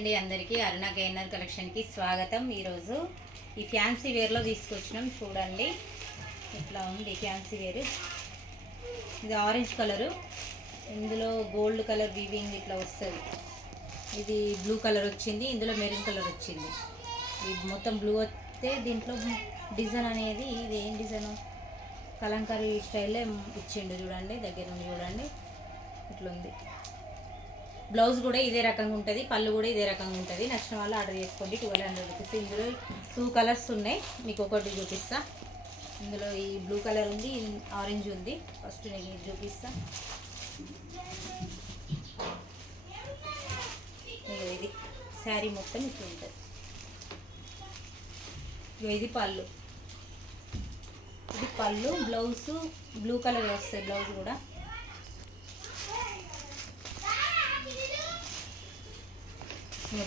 అండి అందరికీ అరుణ గైనర్ కలెక్షన్కి స్వాగతం. ఈరోజు ఈ ఫ్యాన్సీ వేర్లో తీసుకొచ్చినాం. చూడండి ఇట్లా ఉంది ఫ్యాన్సీ వేర్. ఇది ఆరెంజ్ కలరు, ఇందులో గోల్డ్ కలర్ వీవింగ్ ఇట్లా వస్తుంది. ఇది బ్లూ కలర్ వచ్చింది, ఇందులో మెరూన్ కలర్ వచ్చింది. ఇది మొత్తం బ్లూ వస్తే దీంట్లో డిజైన్ అనేది ఇది ఏం డిజైన్ కలంకారీ స్టైల్లో ఇచ్చిండు. చూడండి దగ్గర నుండి చూడండి ఇట్లుంది. బ్లౌజ్ కూడా ఇదే రకంగా ఉంటుంది, పళ్ళు కూడా ఇదే రకంగా ఉంటుంది. నచ్చిన వాళ్ళు ఆర్డర్ చేసుకోండి. 1200 రూపీస్. ఇందులో 2 కలర్స్ ఉన్నాయి, మీకు ఒకటి చూపిస్తా. ఇందులో ఈ బ్లూ కలర్ ఉంది, ఆరెంజ్ ఉంది. ఫస్ట్ నేను ఇది చూపిస్తా. ఇది శారీ మొత్తం ఇట్లా ఉంటుంది. ఇది పళ్ళు, ఇది పళ్ళు. బ్లౌజ్ బ్లూ కలర్ వస్తుంది. బ్లౌజ్ కూడా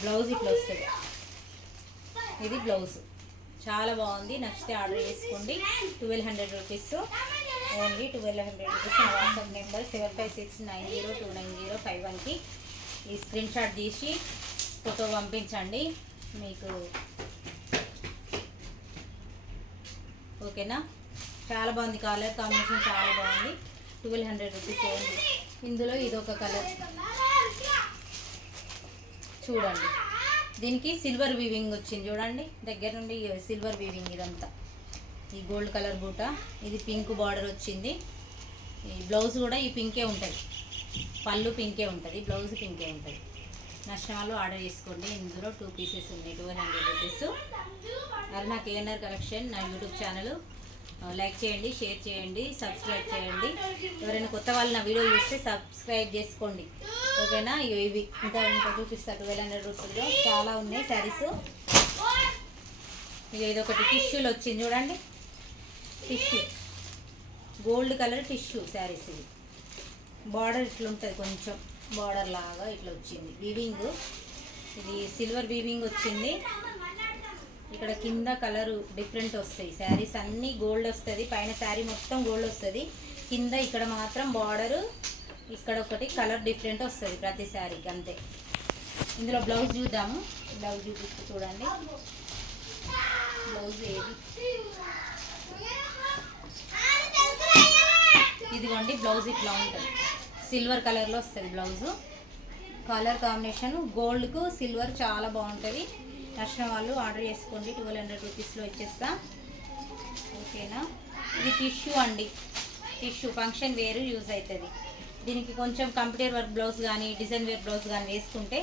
బ్లౌజ్ ఇట్లా వస్తుంది. ఇది బ్లౌజ్ చాలా బాగుంది. నచ్చితే ఆర్డర్ చేసుకోండి. 1200 రూపీస్ ఓన్లీ. 1200 రూపీస్. నా వాట్సాప్ నెంబర్ 7569029051కి ఈ స్క్రీన్ షాట్ తీసి ఫోటో పంపించండి. మీకు ఓకేనా? చాలా బాగుంది. కలర్ కాంబినేషన్ చాలా బాగుంది. 1200 రూపీస్ ఓన్లీ. ఇందులో ఇదొక కలర్ చూడండి. దీనికి సిల్వర్ వీవింగ్ వచ్చింది. చూడండి దగ్గర నుండి సిల్వర్ వీవింగ్. ఇదంతా ఈ గోల్డ్ కలర్ బూట. ఇది పింక్ బార్డర్ వచ్చింది. ఈ బ్లౌజ్ కూడా ఈ పింకే ఉంటుంది. పళ్ళు పింకే ఉంటుంది, బ్లౌజ్ పింకే ఉంటుంది. నచ్చిన వాళ్ళు ఆర్డర్ చేసుకోండి. ఇందులో 2 పీసెస్ ఉన్నాయి. 1200 రూపీస్. అరుణ కేఎన్ఆర్ కలెక్షన్ నా యూట్యూబ్ ఛానల్. లైక్ చేయండి, షేర్ చేయండి, సబ్స్క్రైబ్ చేయండి. ఎవరైనా కొత్త వాళ్ళు నా వీడియో చూస్తే సబ్స్క్రైబ్ చేసుకోండి. ఓకేనా? ఇవి ఇంకా చూపిస్తా. 1200 రూపీస్లో చాలా ఉన్నాయి శారీస్. ఇక ఇదొకటి టిష్యూలు వచ్చింది. చూడండి tissue, gold colour tissue saris. ఇది బార్డర్ ఇట్లా ఉంటుంది, కొంచెం బార్డర్ లాగా ఇట్లా వచ్చింది. వీవింగ్ ఇది సిల్వర్ వీవింగ్ వచ్చింది. ఇక్కడ కింద కలరు డిఫరెంట్ వస్తాయి. శారీస్ అన్నీ గోల్డ్ వస్తుంది. పైన శారీ మొత్తం గోల్డ్ వస్తుంది. కింద ఇక్కడ మాత్రం బార్డరు ఇక్కడ ఒకటి కలర్ డిఫరెంట్ వస్తుంది ప్రతి శారీకి, అంతే. ఇందులో బ్లౌజ్ చూద్దాము. బ్లౌజ్ చూపిస్తూ చూడండి. బ్లౌజ్ ఏది? ఇదిగోండి బ్లౌజ్ ఇట్లా ఉంటుంది. సిల్వర్ కలర్లో వస్తుంది బ్లౌజు. కలర్ కాంబినేషన్ గోల్డ్కు సిల్వర్ చాలా బాగుంటుంది. నచ్చిన వాళ్ళు ఆర్డర్ చేసుకోండి. 1200 రూపీస్లో ఇచ్చేస్తా. ఓకేనా? ఇది టిష్యూ అండి. టిష్యూ ఫంక్షన్ వేరు యూజ్ అవుతుంది. దీనికి కొంచెం కంప్యూటర్ వర్క్ బ్లౌజ్ కానీ డిజైన్ వేర్ బ్లౌజ్ కానీ వేసుకుంటే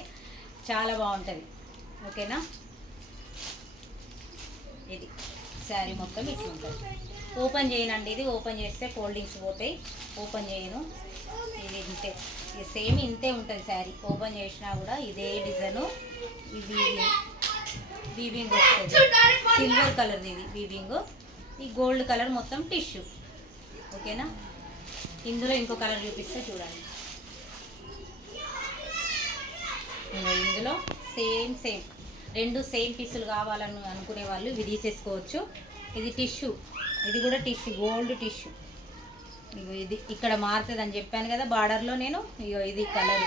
చాలా బాగుంటుంది. ఓకేనా? ఇది శారీ మొత్తం ఇట్లా ఉంటుంది. ఓపెన్ చేయనండి. ఇది ఓపెన్ చేస్తే ఫోల్డింగ్స్ పోతాయి. ఓపెన్ చేయను. ఇది ఇంతే, సేమ్ ఇంతే ఉంటుంది శారీ. ఓపెన్ చేసినా కూడా ఇదే డిజైను. ఇది వీవింగ్ వస్తుంది. సిల్వర్ కలర్ ఇది వీవింగ్. ఈ గోల్డ్ కలర్ మొత్తం టిష్యూ. ఓకేనా? ఇందులో ఇంకో కలర్ చూపిస్తే చూడండి. ఇందులో సేమ్ రెండు సేమ్ పీసులు కావాలని అనుకునే వాళ్ళు ఇవి తీసేసుకోవచ్చు. ఇది టిష్యూ, ఇది కూడా టిష్యూ, గోల్డ్ టిష్యూ. ఇగో ఇది ఇక్కడ మారుతుంది అని చెప్పాను కదా బార్డర్లో నేను. ఇగో ఇది కలర్,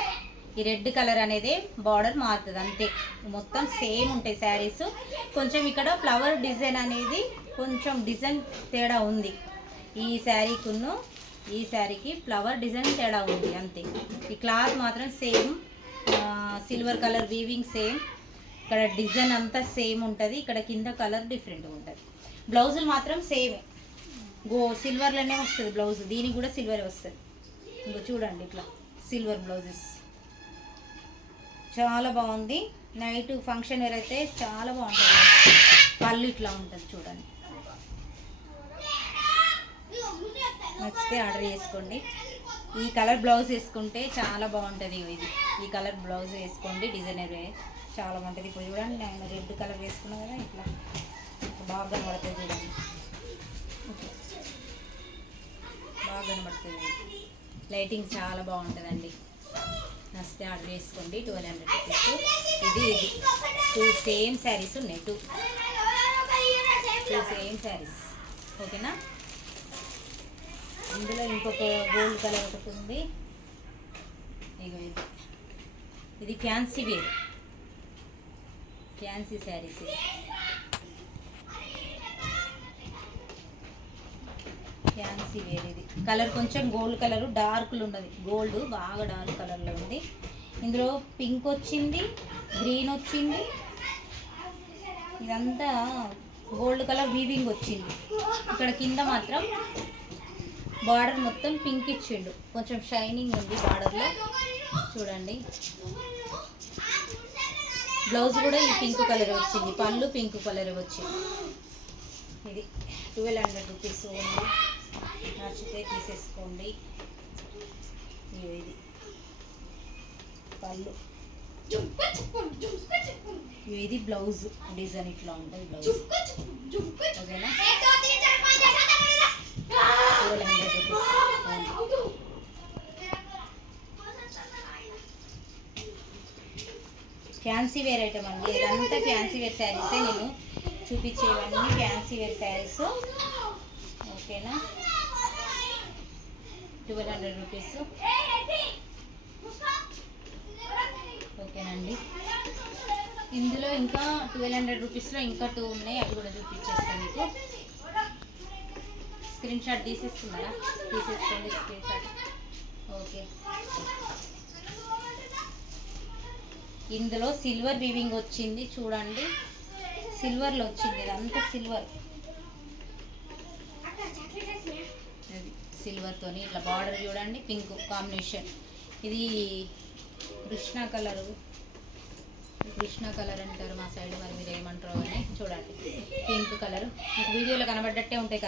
ఈ రెడ్ కలర్ అనేది బార్డర్ మారుతుంది, అంతే. మొత్తం సేమ్ ఉంటాయి శారీస్. కొంచెం ఇక్కడ ఫ్లవర్ డిజైన్ అనేది కొంచెం డిజైన్ తేడా ఉంది. ఈ శారీకును ఈ శారీకి ఫ్లవర్ డిజైన్ తేడా ఉంది, అంతే. ఈ క్లాత్ మాత్రం same. Silver colour weaving same. ఇక్కడ డిజైన్ అంతా సేమ్ ఉంటుంది. ఇక్కడ కింద కలర్ డిఫరెంట్గా ఉంటుంది. బ్లౌజులు మాత్రం సేమే. సిల్వర్లోనే వస్తుంది బ్లౌజ్. దీనికి కూడా సిల్వర్ వస్తుంది. ఇంకో చూడండి ఇట్లా సిల్వర్ బ్లౌజెస్ చాలా బాగుంది. నైట్ ఫంక్షన్ వేర్ అయితే చాలా బాగుంటుంది. పళ్ళు ఇట్లా ఉంటుంది చూడండి. నచ్చితే ఆర్డర్ చేసుకోండి. ఈ కలర్ బ్లౌజ్ వేసుకుంటే చాలా బాగుంటుంది. ఇది ఈ కలర్ బ్లౌజ్ వేసుకోండి. డిజైనర్ చాలా బాగుంటుంది. ఇప్పుడు చూడండి నేను రెడ్ కలర్ వేసుకున్నాను కదా, ఇట్లా బాగా కనబడుతుంది చూడండి. బాగా కనబడుతుంది. లైటింగ్ చాలా బాగుంటుందండి. నచ్చితే ఆర్డర్ చేసుకోండి. 1200 రూపీస్. ఇది 2 సేమ్ శారీస్ ఉన్నాయి. 2 సేమ్ శారీస్. ఓకేనా? ఇందులో ఇంకొక గోల్డ్ కలర్ ఒకటి ఉంది. ఇగో ఇది fancy wear. Fancy saris fancy wear. ఇది కలర్ కొంచెం గోల్డ్ కలరు, డార్క్లు ఉన్నది, గోల్డ్ బాగా డార్క్ కలర్లో ఉంది. ఇందులో పింక్ వచ్చింది, గ్రీన్ వచ్చింది, ఇదంతా గోల్డ్ కలర్ వీవింగ్ వచ్చింది. ఇక్కడ కింద మాత్రం బార్డర్ మొత్తం పింక్ ఇచ్చిండు, కొంచెం షైనింగ్ ఉంది బార్డర్లో చూడండి. బ్లౌజ్ కూడా ఈ పింక్ కలర్ వచ్చింది, పళ్ళు పింక్ కలర్ వచ్చింది. ఇది 1200 రూపీస్ ఓన్లీ. నచ్చితే తీసేసుకోండి. ఇది పళ్ళు, ఇది బ్లౌజ్ డిజైన్ ఇట్లా ఉంటుంది బ్లౌజ్. ఓకేనా, 1200 రూపీస్. ఫ్యాన్సీ వేర్ ఐటమ్ అండి, ఇదంతా ఫ్యాన్సీ వేర్ శారీసే. నేను చూపించేవన్నీ ఫ్యాన్సీ వేర్ శారీస్. ఓకేనా, 1200 రూపీస్. ఓకేనండి, ఇందులో ఇంకా 1200 రూపీస్లో ఇంకా 2 ఉన్నాయి, అవి కూడా చూపించేస్తాను మీకు. స్క్రీన్ షాట్ తీసేస్తున్నారా? తీసేసుకోండి స్క్రీన్ షాట్. ఓకే, ఇందులో సిల్వర్ వీవింగ్ వచ్చింది చూడండి, సిల్వర్లో వచ్చింది, ఇదంతా సిల్వర్. సిల్వర్తోని ఇట్లా బార్డర్ చూడండి, పింక్ కాంబినేషన్. ఇది కృష్ణ కలర్ అంటారు మా సైడ్, మరి మీరు ఏమంటారో అని చూడండి. పింక్ కలర్ మీకు వీడియోలో కనబడ్డట్టే ఉంటాయి.